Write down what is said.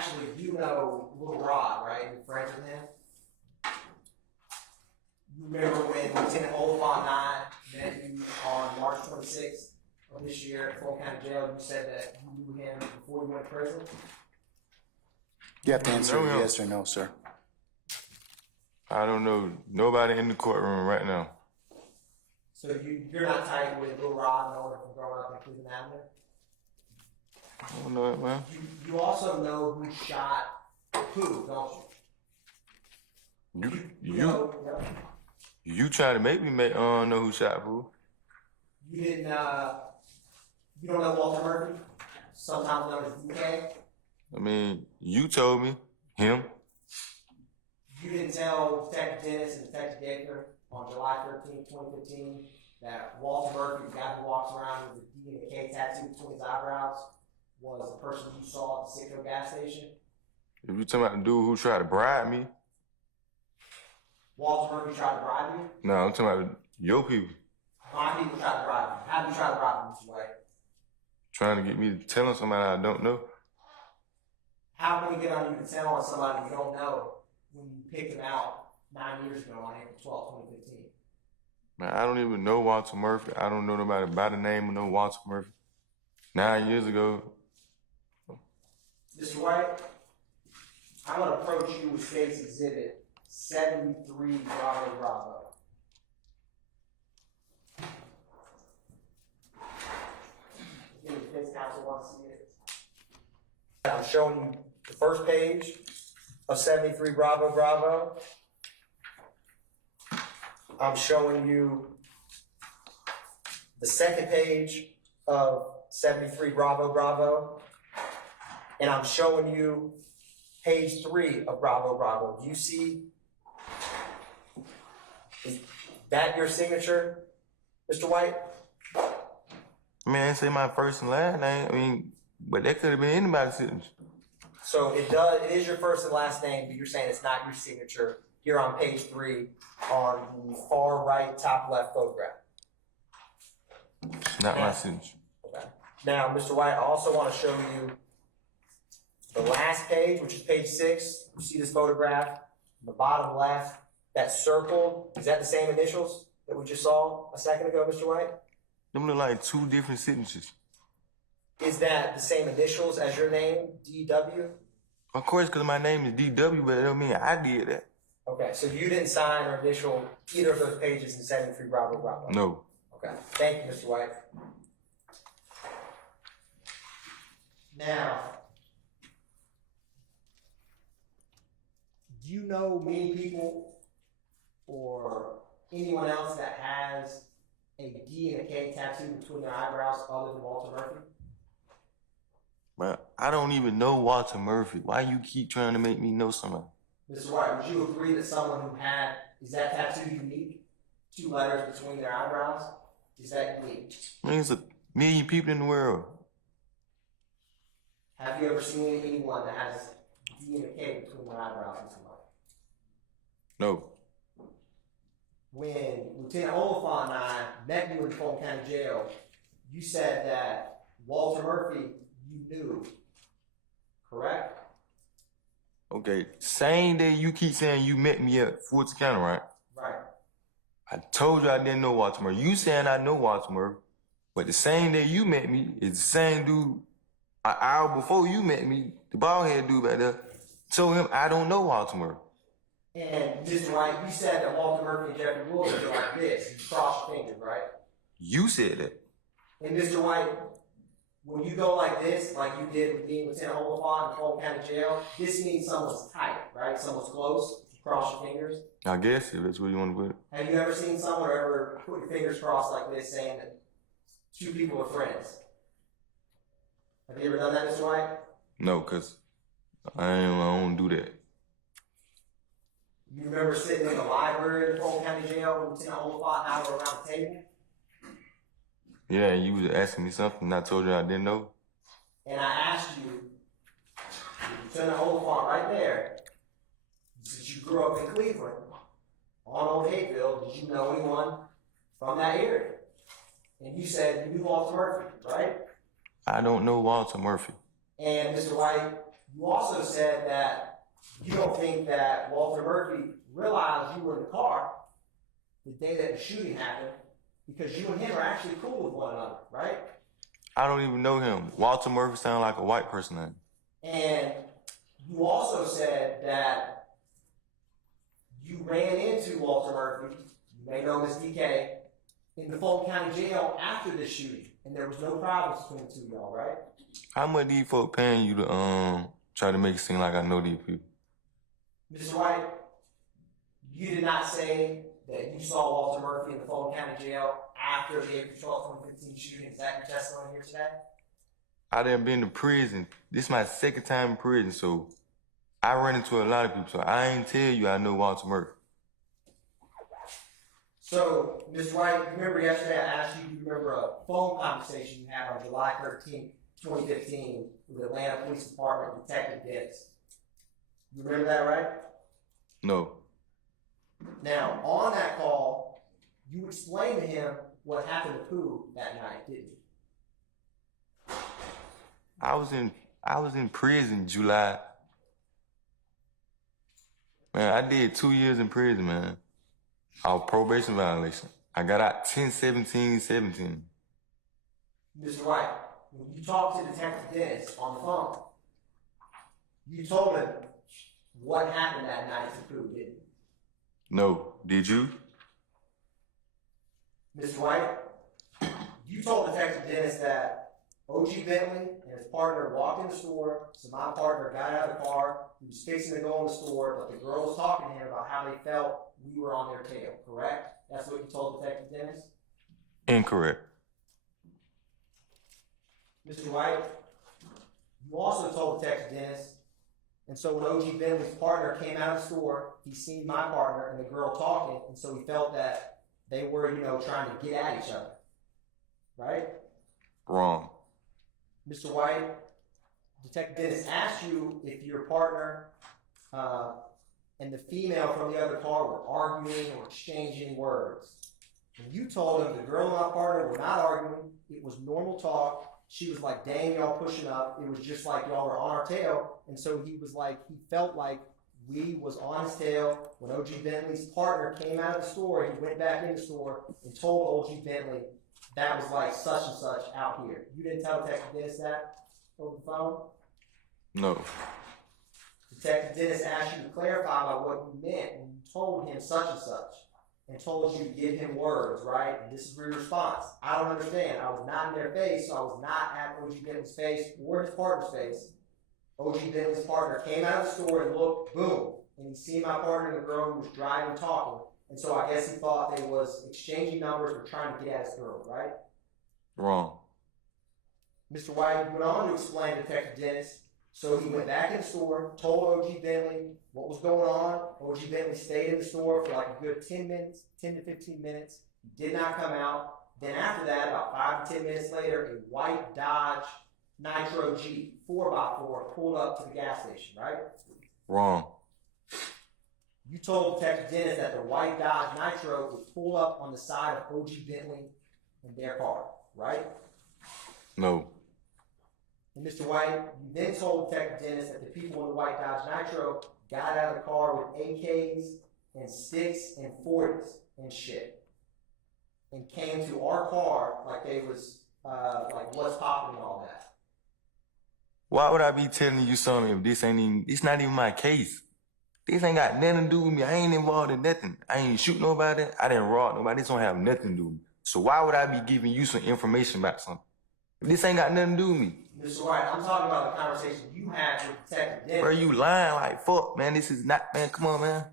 actually, you know Little Rod, right? You're friends with him. You remember when Lieutenant Oliphant and I met you on March 26th of this year at Fulton County Jail? You said that you knew him before you went to prison. You have to answer yes or no, sir. I don't know nobody in the courtroom right now. So you're not tight with Little Rod, no one from growing up in Cleveland Avenue? I don't know it, man. You also know who shot who, don't you? You trying to make me know who shot who? You didn't, you don't know Walter Murphy? Sometimes known as DK? I mean, you told me. Him. You didn't tell Detective Dennis and Detective Gaither on July 13, 2015, that Walter Murphy, the guy who walks around with a D and a K tattoo between his eyebrows, was the person you saw at the Citgo gas station? If you talking about the dude who tried to bribe me. Walter Murphy tried to bribe you? No, I'm talking about your people. My people tried to bribe you. How did you try to bribe him, Mr. White? Trying to get me to tell him somebody I don't know. How can we get on you to tell on somebody you don't know when you picked him out 9 years ago on April 12, 2015? Man, I don't even know Walter Murphy. I don't know nobody by the name of no Walter Murphy. 9 years ago. Mr. White, I'm going to approach you with State's Exhibit 73 Bravo Bravo. The defense counsel wants to see it. I'm showing you the first page of 73 Bravo Bravo. I'm showing you the second page of 73 Bravo Bravo. And I'm showing you page 3 of Bravo Bravo. Do you see? Is that your signature, Mr. White? I mean, I didn't say my first and last name. I mean, but that could have been anybody's signature. So it is your first and last name, but you're saying it's not your signature here on page 3 on the far right top left photograph. Not my signature. Okay. Now, Mr. White, I also want to show you the last page, which is page 6. You see this photograph, the bottom left, that circle. Is that the same initials that we just saw a second ago, Mr. White? Them look like two different signatures. Is that the same initials as your name, DW? Of course, because my name is DW, but it don't mean I did that. Okay, so you didn't sign or initial either of those pages in 73 Bravo Bravo? No. Okay, thank you, Mr. White. Now, do you know many people or anyone else that has a D and a K tattoo between their eyebrows other than Walter Murphy? But I don't even know Walter Murphy. Why you keep trying to make me know somebody? Mr. White, would you agree that someone who is that tattoo unique? 2 letters between their eyebrows? Is that unique? I mean, there's a million people in the world. Have you ever seen anyone that has D and a K between their eyebrows, Mr. White? No. When Lieutenant Oliphant and I met you in Fulton County Jail, you said that Walter Murphy you knew, correct? Okay, same day you keep saying you met me at Fulton County, right? Right. I told you I didn't know Walter Murphy. You saying I know Walter Murphy, but the same day you met me is the same dude an hour before you met me, the bald head dude back there, told him I don't know Walter Murphy. And Mr. White, you said that Walter Murphy and Jeffrey Wilson are like this. You cross your fingers, right? You said that. And Mr. White, when you go like this, like you did with being Lieutenant Oliphant in Fulton County Jail, this means someone's tight, right? Someone's close. You cross your fingers. I guess if that's what you want to put it. Have you ever seen someone ever put your fingers crossed like this, saying that 2 people are friends? Have you ever done that, Mr. White? No, because I don't do that. You remember sitting in the library in Fulton County Jail with Lieutenant Oliphant and I were around the table? Yeah, you was asking me something and I told you I didn't know. And I asked you, Lieutenant Oliphant right there, since you grew up in Cleveland, on Old Hayville, did you know anyone from that area? And you said you knew Walter Murphy, right? I don't know Walter Murphy. And Mr. White, You also said that you don't think that Walter Murphy realized you were in the car the day that the shooting happened because you and him are actually cool with one another, right? I don't even know him. Walter Murphy sound like a white person name. And you also said that you ran into Walter Murphy, you may know him as DK, in the Fulton County Jail after this shooting, and there was no problems between the two of y'all, right? How much these folk paying you to try to make it seem like I know these people? Mr. White, you did not say that you saw Walter Murphy in the Fulton County Jail after the April 12, 2015 shooting. Is that your testimony here today? I done been to prison. This is my second time in prison, so I run into a lot of people. So I ain't tell you I know Walter Murphy. So, Mr. White, you remember yesterday I asked you, do you remember a phone conversation you had on July 13, 2015 with Atlanta Police Department Detective Dennis? You remember that, right? No. Now, on that call, you explained to him what happened to Pooh that night, didn't you? I was in prison July. Man, I did 2 years in prison, man. Off probation violation. I got out 10/17/17. Mr. White, when you talked to Detective Dennis on the phone, you told him what happened that night to Pooh, didn't you? No. Did you? Mr. White, you told Detective Dennis that O.G. Bentley and his partner walked in the store, so my partner got out of the car, he was fixing to go in the store, but the girl was talking to him about how they felt we were on their tail, correct? That's what you told Detective Dennis? Incorrect. Mr. White, you also told Detective Dennis, and so when O.G. Bentley's partner came out of the store, he seen my partner and the girl talking, and so he felt that they were, trying to get at each other, right? Wrong. Mr. White, Detective Dennis asked you if your partner and the female from the other car were arguing or exchanging words. And you told him the girl and my partner were not arguing, it was normal talk. She was like, dang, y'all pushing up. It was just like y'all were on our tail. And so he was like, he felt like we was on his tail. When O.G. Bentley's partner came out of the store, he went back in the store and told O.G. Bentley that was like such and such out here. You didn't tell Detective Dennis that over the phone? No. Detective Dennis asked you to clarify by what you meant when you told him such and such, and told you to give him words, right? And this is your response. I don't understand. I was not in their face, so I was not at O.G. Bentley's face or his partner's face. O.G. Bentley's partner came out of the store and looked, boom, and he seen my partner and the girl who was driving talking. And so I guess he thought they was exchanging numbers or trying to get at his girl, right? Wrong. Mr. White went on to explain to Detective Dennis. So he went back in the store, told O.G. Bentley what was going on. O.G. Bentley stayed in the store for like a good 10 to 15 minutes. He did not come out. Then after that, about 5 to 10 minutes later, a white Dodge Nitro Jeep 4x4 pulled up to the gas station, right? Wrong. You told Detective Dennis that the white Dodge Nitro would pull up on the side of O.G. Bentley and their car, right? No. And Mr. White, you then told Detective Dennis that the people in the white Dodge Nitro got out of the car with AKs and sticks and 40s and shit, and came to our car like they was like what's popping and all that. Why would I be telling you something if it's not even my case? This ain't got nothing to do with me. I ain't involved in nothing. I ain't shoot nobody. I didn't rob nobody. This don't have nothing to do with me. So why would I be giving you some information about something? If this ain't got nothing to do with me. Mr. White, I'm talking about the conversation you had with Detective Dennis. Bro, you lying like fuck, man. This is not, man, come on, man.